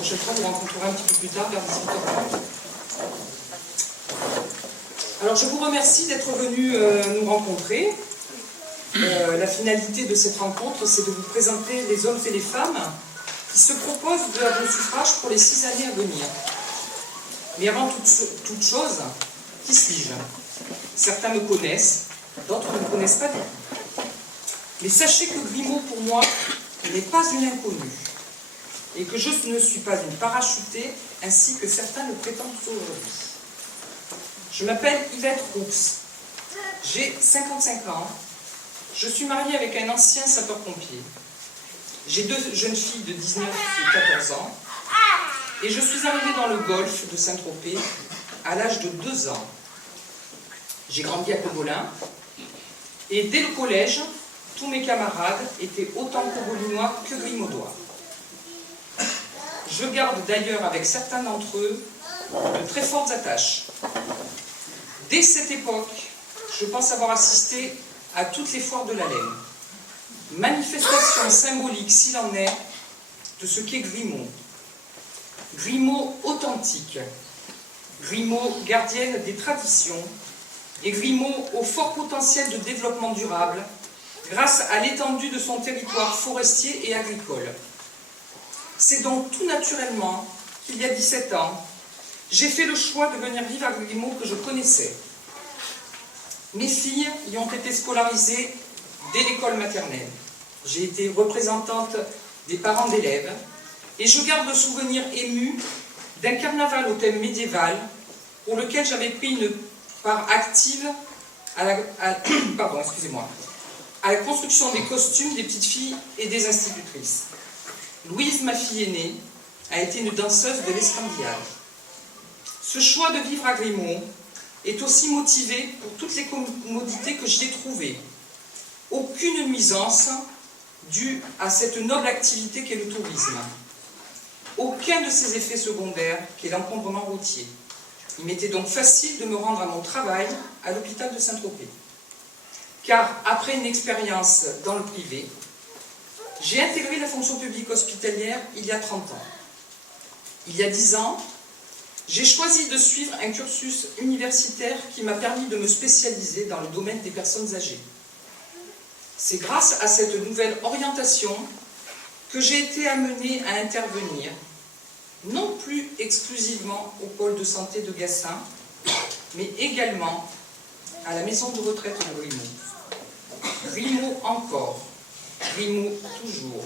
prochaine fois, vous rencontrerez un petit peu plus tard, vers 18h30. Alors, je vous remercie d'être venus nous rencontrer. La finalité de cette rencontre, c'est de vous présenter les hommes et les femmes qui se proposent de le suffrage pour les 6 années à venir. Mais avant toute chose, qui suis-je? Certains me connaissent, d'autres ne me connaissent pas du tout. Mais sachez que Grimaud, pour moi, n'est pas une inconnue, et que je ne suis pas une parachutée, ainsi que certains le prétendent aujourd'hui. Je m'appelle Yvette Roux, j'ai 55 ans, je suis mariée avec un ancien sapeur-pompier, j'ai 2 jeunes filles de 19 et 14 ans, et je suis arrivée dans le golfe de Saint-Tropez à l'âge de 2 ans. J'ai grandi à Cobolin, et dès le collège, tous mes camarades étaient autant cobolinois que grimaudois. Je garde d'ailleurs avec certains d'entre eux de très fortes attaches. Dès cette époque, je pense avoir assisté à toutes les foires de la laine. Manifestation symbolique, s'il en est, de ce qu'est Grimaud. Grimaud authentique, Grimaud gardienne des traditions, et Grimaud au fort potentiel de développement durable grâce à l'étendue de son territoire forestier et agricole. C'est donc tout naturellement qu'il y a 17 ans, j'ai fait le choix de venir vivre à Grimaud que je connaissais. Mes filles y ont été scolarisées dès l'école maternelle. J'ai été représentante des parents d'élèves et je garde le souvenir ému d'un carnaval au thème médiéval pour lequel j'avais pris une part active à la construction des costumes des petites filles et des institutrices. Louise, ma fille aînée, a été une danseuse de l'escandillage. Ce choix de vivre à Grimaud est aussi motivé pour toutes les commodités que j'y ai trouvées. Aucune nuisance due à cette noble activité qu'est le tourisme. Aucun de ses effets secondaires qu'est l'encombrement routier. Il m'était donc facile de me rendre à mon travail à l'hôpital de Saint-Tropez. Car après une expérience dans le privé, j'ai intégré la fonction publique hospitalière il y a 30 ans. Il y a 10 ans, j'ai choisi de suivre un cursus universitaire qui m'a permis de me spécialiser dans le domaine des personnes âgées. C'est grâce à cette nouvelle orientation que j'ai été amenée à intervenir, non plus exclusivement au pôle de santé de Gassin, mais également à la maison de retraite de Grimaud. Grimaud encore, Grimaud toujours.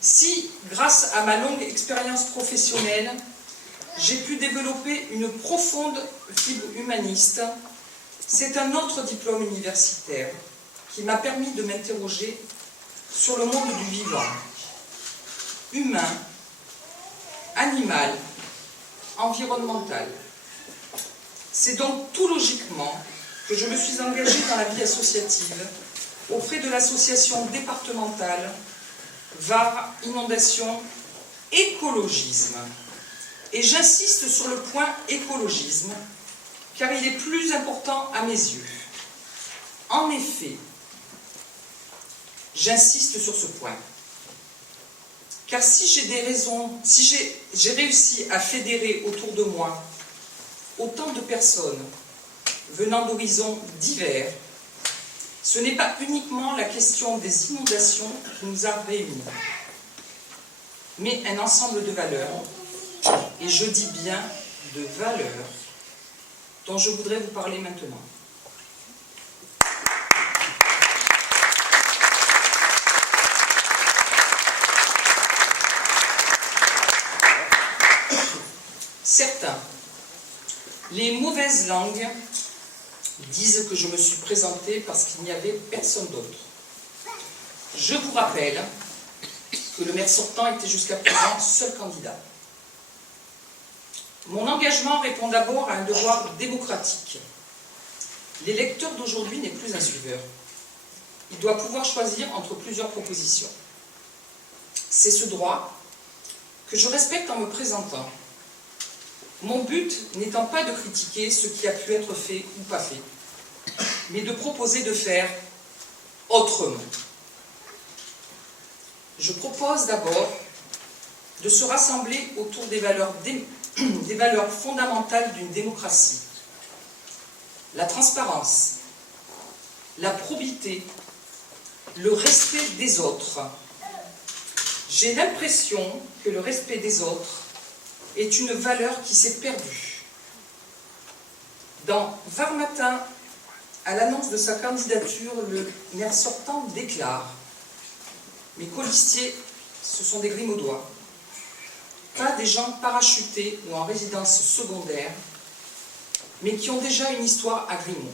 Si, grâce à ma longue expérience professionnelle, j'ai pu développer une profonde fibre humaniste, c'est un autre diplôme universitaire qui m'a permis de m'interroger sur le monde du vivant, humain, animal, environnemental. C'est donc tout logiquement que je me suis engagée dans la vie associative auprès de l'association départementale VAR Inondation Écologisme. Et j'insiste sur le point écologisme, car il est plus important à mes yeux. En effet, j'insiste sur ce point. Car si j'ai réussi à fédérer autour de moi autant de personnes venant d'horizons divers, ce n'est pas uniquement la question des inondations qui nous a réunis, mais un ensemble de valeurs, et je dis bien de valeurs, dont je voudrais vous parler maintenant. Certains, les mauvaises langues, disent que je me suis présentée parce qu'il n'y avait personne d'autre. Je vous rappelle que le maire sortant était jusqu'à présent seul candidat. Mon engagement répond d'abord à un devoir démocratique. L'électeur d'aujourd'hui n'est plus un suiveur. Il doit pouvoir choisir entre plusieurs propositions. C'est ce droit que je respecte en me présentant. Mon but n'étant pas de critiquer ce qui a pu être fait ou pas fait, mais de proposer de faire autrement. Je propose d'abord de se rassembler autour des valeurs fondamentales d'une démocratie. La transparence, la probité, le respect des autres. J'ai l'impression que le respect des autres est une valeur qui s'est perdue. Dans Var Matin, à l'annonce de sa candidature, le maire sortant déclare « Mes colistiers, ce sont des grimaudois, pas des gens parachutés ou en résidence secondaire, mais qui ont déjà une histoire à Grimont. »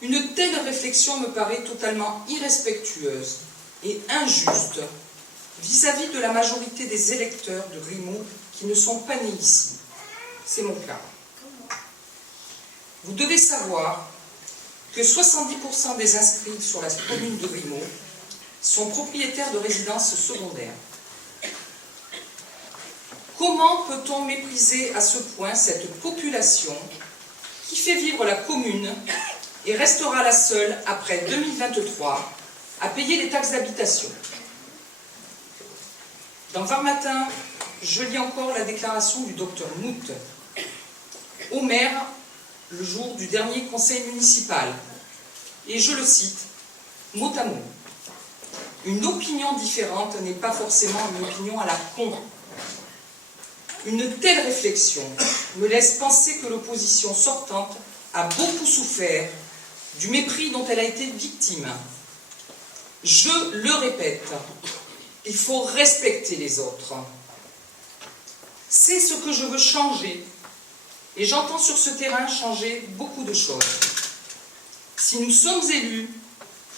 Une telle réflexion me paraît totalement irrespectueuse et injuste vis-à-vis de la majorité des électeurs de Grimont qui ne sont pas nés ici. C'est mon cas. Vous devez savoir que 70% des inscrits sur la commune de Grimont sont propriétaires de résidences secondaires. Comment peut-on mépriser à ce point cette population qui fait vivre la commune et restera la seule, après 2023, à payer les taxes d'habitation? Dans Var Matin, je lis encore la déclaration du docteur Mout au maire le jour du dernier conseil municipal. Et je le cite, mot à mot. Une opinion différente n'est pas forcément une opinion à la con. Une telle réflexion me laisse penser que l'opposition sortante a beaucoup souffert du mépris dont elle a été victime. Je le répète, il faut respecter les autres. C'est ce que je veux changer, et j'entends sur ce terrain changer beaucoup de choses. Si nous sommes élus,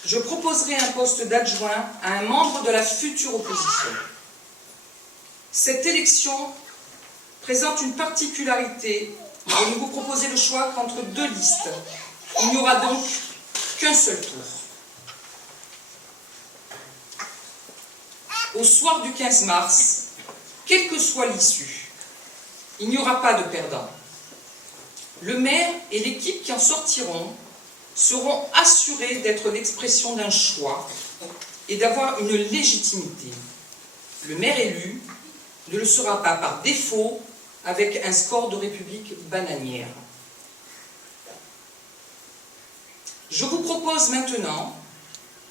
je proposerai un poste d'adjoint à un membre de la future opposition. Cette élection présente une particularité, et nous vous proposez le choix qu'entre deux listes. Il n'y aura donc qu'un seul tour. Au soir du 15 mars, quelle que soit l'issue, il n'y aura pas de perdant. Le maire et l'équipe qui en sortiront seront assurés d'être l'expression d'un choix et d'avoir une légitimité. Le maire élu ne le sera pas par défaut avec un score de République bananière. Je vous propose maintenant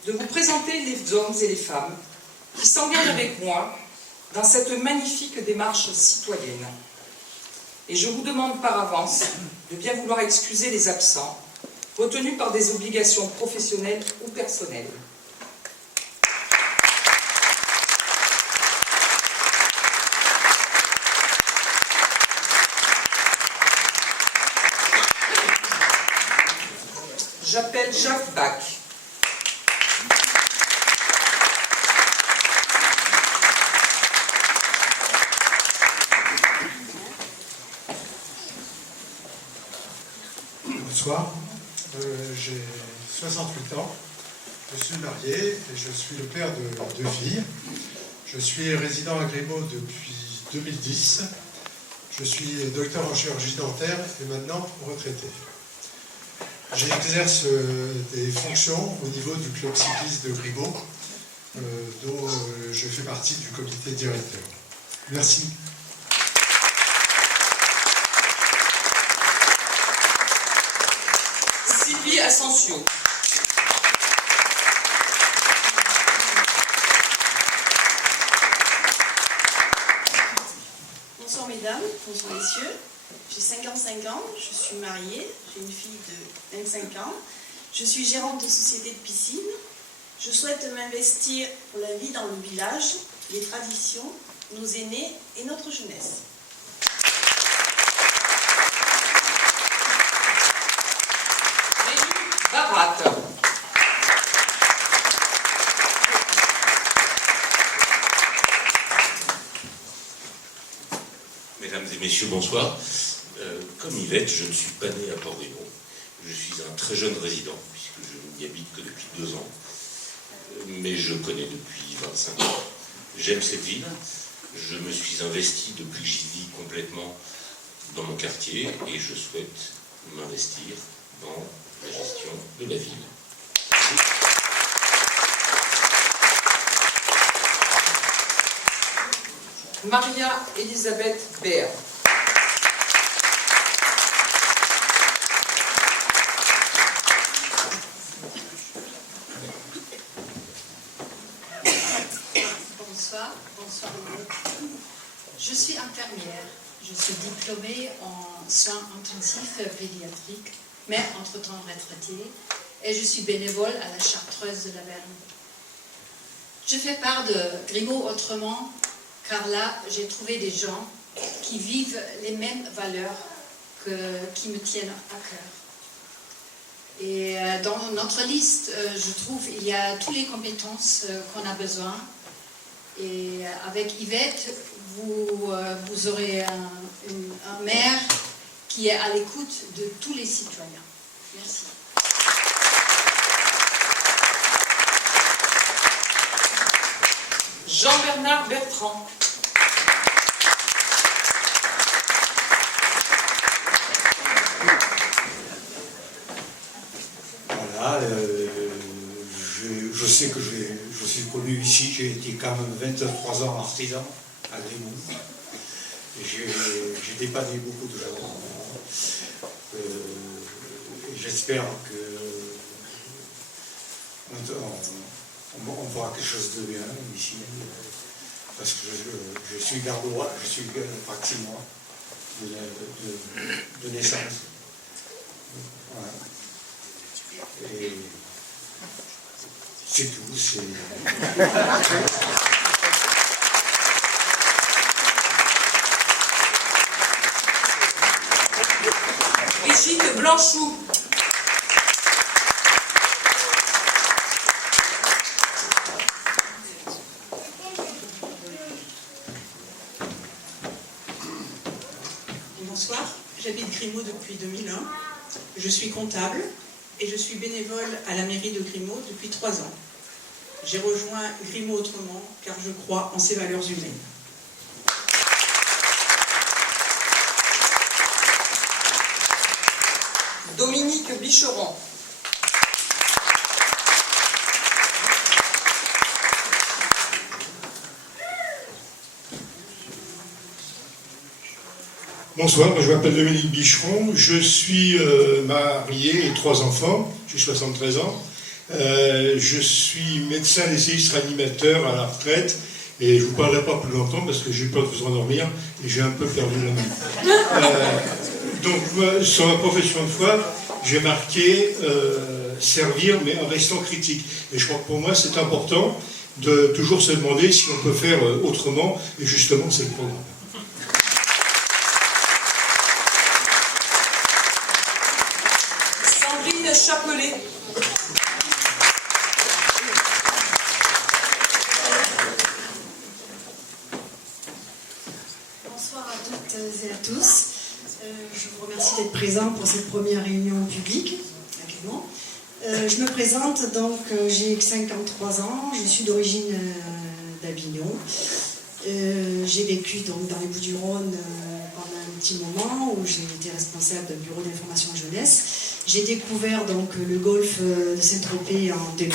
de vous présenter les hommes et les femmes qui s'engagent avec moi dans cette magnifique démarche citoyenne. Et je vous demande par avance de bien vouloir excuser les absents, retenus par des obligations professionnelles ou personnelles. J'appelle Jacques Bach. Bonsoir, j'ai 68 ans, je suis marié et je suis le père de deux filles. Je suis résident à Grimont depuis 2010. Je suis docteur en chirurgie dentaire et maintenant retraité. J'exerce des fonctions au niveau du club cycliste de Grimont, dont je fais partie du comité directeur. Merci. Sylvie Asensio. Bonsoir mesdames, bonsoir messieurs. J'ai 55 ans, je suis mariée, j'ai une fille de 25 ans. Je suis gérante de société de piscine. Je souhaite m'investir pour la vie dans le village, les traditions, nos aînés et notre jeunesse. Barat. Mesdames et messieurs, bonsoir. Comme Yvette, je ne suis pas né à Port-Grimont. Je suis un très jeune résident, puisque je n'y habite que depuis 2 ans. Mais je connais depuis 25 ans. J'aime cette ville. Je me suis investi depuis que j'y vis complètement dans mon quartier et je souhaite m'investir dans la gestion de la ville. Maria Elisabeth Baer. Bonsoir. Je suis infirmière. Je suis diplômée en soins intensifs pédiatriques, mais entre-temps retraitée, et je suis bénévole à la Chartreuse de la Verne. Je fais part de Grimaud autrement, car là, j'ai trouvé des gens qui vivent les mêmes valeurs qui me tiennent à cœur. Et dans notre liste, je trouve il y a toutes les compétences qu'on a besoin. Et avec Yvette, vous aurez un maire qui est à l'écoute de tous les citoyens. Merci. Jean-Bernard Bertrand. Voilà, je sais que je suis connu ici, j'ai été quand même 23 ans artisan à Grimaud. J'ai dépanné beaucoup de gens. J'espère qu'on fera quelque chose de bien ici. Parce que je suis gardois, je suis praxinois de naissance. Voilà. Et c'est tout, c'est... Brigitte Blanchou. Bonsoir, j'habite Grimaud depuis 2001. Je suis comptable et je suis bénévole à la mairie de Grimaud depuis 3 ans. J'ai rejoint Grimaud autrement car je crois en ses valeurs humaines. Dominique Bicheron. Bonsoir, je m'appelle Dominique Bicheron, je suis marié et 3 enfants, j'ai 73 ans. Je suis médecin essayiste réanimateur à la retraite et je ne vous parlerai pas plus longtemps parce que j'ai peur de vous endormir et j'ai un peu perdu la main. Donc, moi, sur ma profession de foi, j'ai marqué servir mais en restant critique. Et je crois que pour moi, c'est important de toujours se demander si on peut faire autrement et justement, c'est le programme. Chapelet. Bonsoir à toutes et à tous. Je vous remercie d'être présents pour cette première réunion publique. Je me présente, donc j'ai 53 ans, je suis d'origine d'Avignon. J'ai vécu donc dans les Bouches-du-Rhône pendant un petit moment où j'ai été responsable d'un bureau d'information jeunesse. J'ai découvert donc le golf de Saint-Tropez en 2000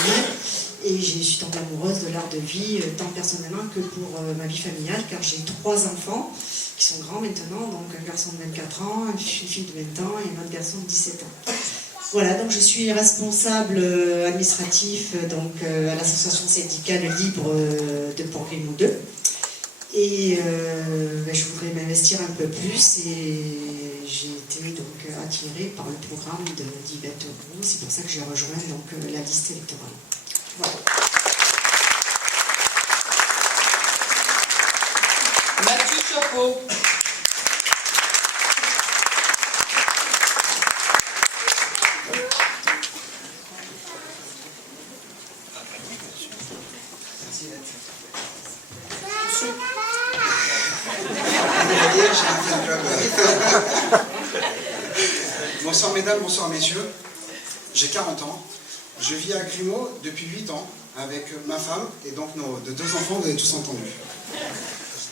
et je suis tombée amoureuse de l'art de vie, tant personnellement que pour ma vie familiale, car j'ai 3 enfants qui sont grands maintenant, donc un garçon de 24 ans, une fille de 20 ans et un autre garçon de 17 ans. Voilà, donc je suis responsable administratif donc, à l'association syndicale libre de Port-Grimaud 2. Et je voudrais m'investir un peu plus et j'ai été donc attirée par le programme d'Yvette Roux. C'est pour ça que j'ai rejoint donc, la liste électorale. Voilà. Mathieu Chapeau. Bonsoir mesdames, bonsoir messieurs. J'ai 40 ans. Je vis à Grimaud depuis 8 ans avec ma femme et donc nos 2 enfants, vous avez tous entendu.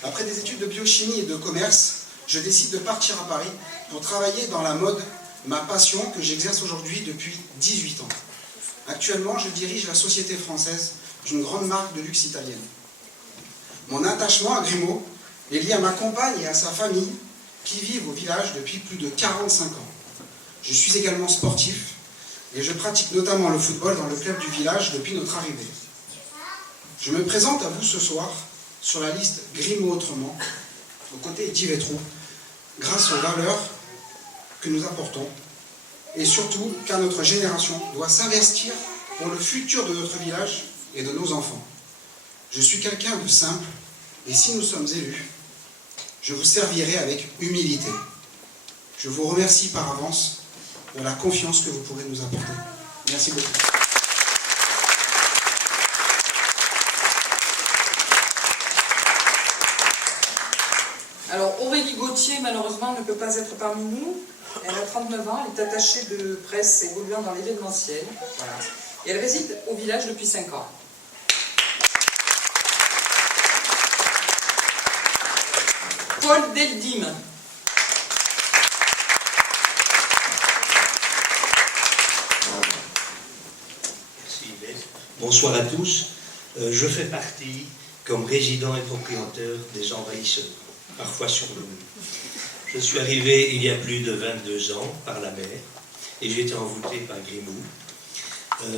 Après des études de biochimie et de commerce, je décide de partir à Paris pour travailler dans la mode, ma passion que j'exerce aujourd'hui depuis 18 ans. Actuellement, je dirige la société française d'une grande marque de luxe italienne. Mon attachement à Grimaud est lié à ma compagne et à sa famille qui vivent au village depuis plus de 45 ans. Je suis également sportif et je pratique notamment le football dans le club du village depuis notre arrivée. Je me présente à vous ce soir sur la liste Grimaud Autrement, aux côtés d'Yves Etroux, grâce aux valeurs que nous apportons et surtout car notre génération doit s'investir pour le futur de notre village et de nos enfants. Je suis quelqu'un de simple et si nous sommes élus, je vous servirai avec humilité. Je vous remercie par avance de la confiance que vous pourrez nous apporter. Merci beaucoup. Alors Aurélie Gauthier, malheureusement, ne peut pas être parmi nous. Elle a 39 ans, elle est attachée de presse évoluant dans l'événementiel. Voilà. Et elle réside au village depuis 5 ans. Paul Deldim. Merci Yves. Bonsoir à tous. Je fais partie, comme résident et propriétaire, des envahisseurs, parfois surnommés. Je suis arrivé il y a plus de 22 ans par la mer et j'ai été envoûté par Grimaud.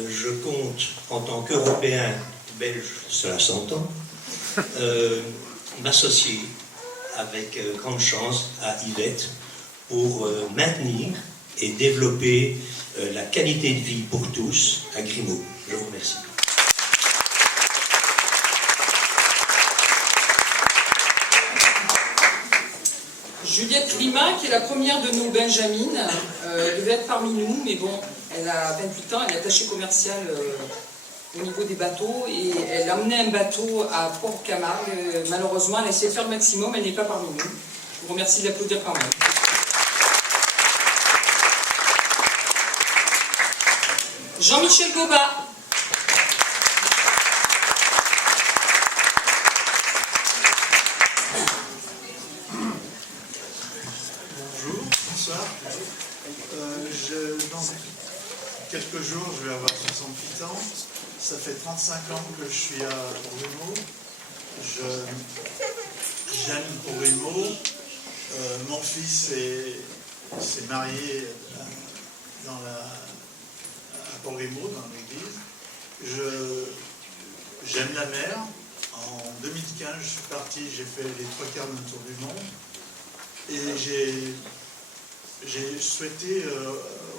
Je compte, en tant qu'Européen belge, cela s'entend, m'associer avec grande chance à Yvette pour maintenir et développer la qualité de vie pour tous à Grimaud. Je vous remercie. Juliette Lima, qui est la première de nos Benjamines, devait être parmi nous, mais bon, elle a 28 ans, elle est attachée commerciale au niveau des bateaux, et elle a emmené un bateau à Port-Camargue. Malheureusement, elle a essayé de faire le maximum, elle n'est pas parmi nous. Je vous remercie de l'applaudir quand même. Jean-Michel Goba. Bonsoir. Dans quelques jours, je vais avoir 68 ans. Ça fait 35 ans que je suis à Port-Grimaud. J'aime Port-Grimaud. Mon fils s'est marié à Port-Grimaud, dans l'église. J'aime la mer. En 2015, je suis parti, j'ai fait les 3/4 d'un tour du monde. Et j'ai souhaité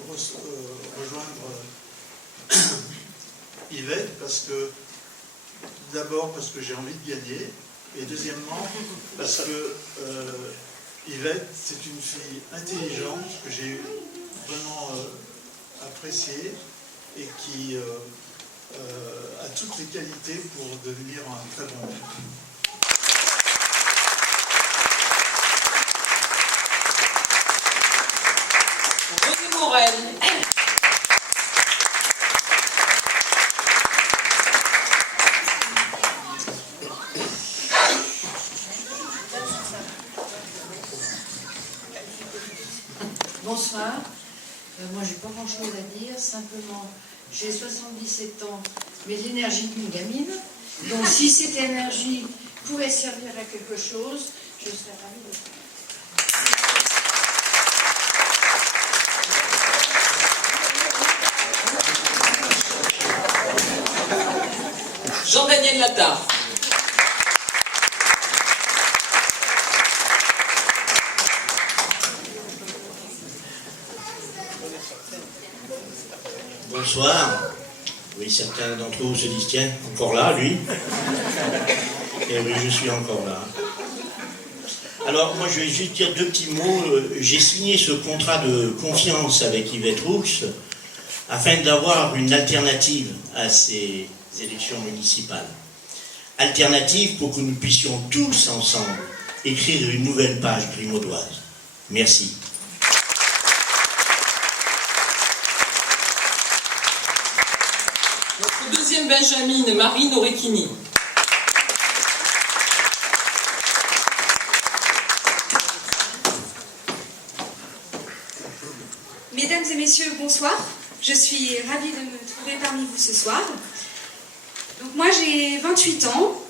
rejoindre Yvette d'abord parce que j'ai envie de gagner, et deuxièmement parce que Yvette, c'est une fille intelligente que j'ai vraiment appréciée et qui a toutes les qualités pour devenir un très bon maire. Morel. Bonsoir. Moi, j'ai pas grand-chose à dire. Simplement, j'ai 77 ans, mais l'énergie d'une gamine. Donc, si cette énergie pouvait servir à quelque chose, je serais ravie de faire. Jean-Daniel Lattard. Bonsoir. Oui, certains d'entre vous se disent, tiens, encore là, lui. Et oui, je suis encore là. Alors, moi, je vais juste dire 2 petits mots. J'ai signé ce contrat de confiance avec Yvette Roux afin d'avoir une alternative à ces élections municipales. Alternative pour que nous puissions tous ensemble écrire une nouvelle page grimaudoise. Merci. Notre deuxième Benjamine, Marine Orecchini. Mesdames et messieurs, bonsoir. Je suis ravie de me trouver parmi vous ce soir. Donc moi j'ai 28 ans.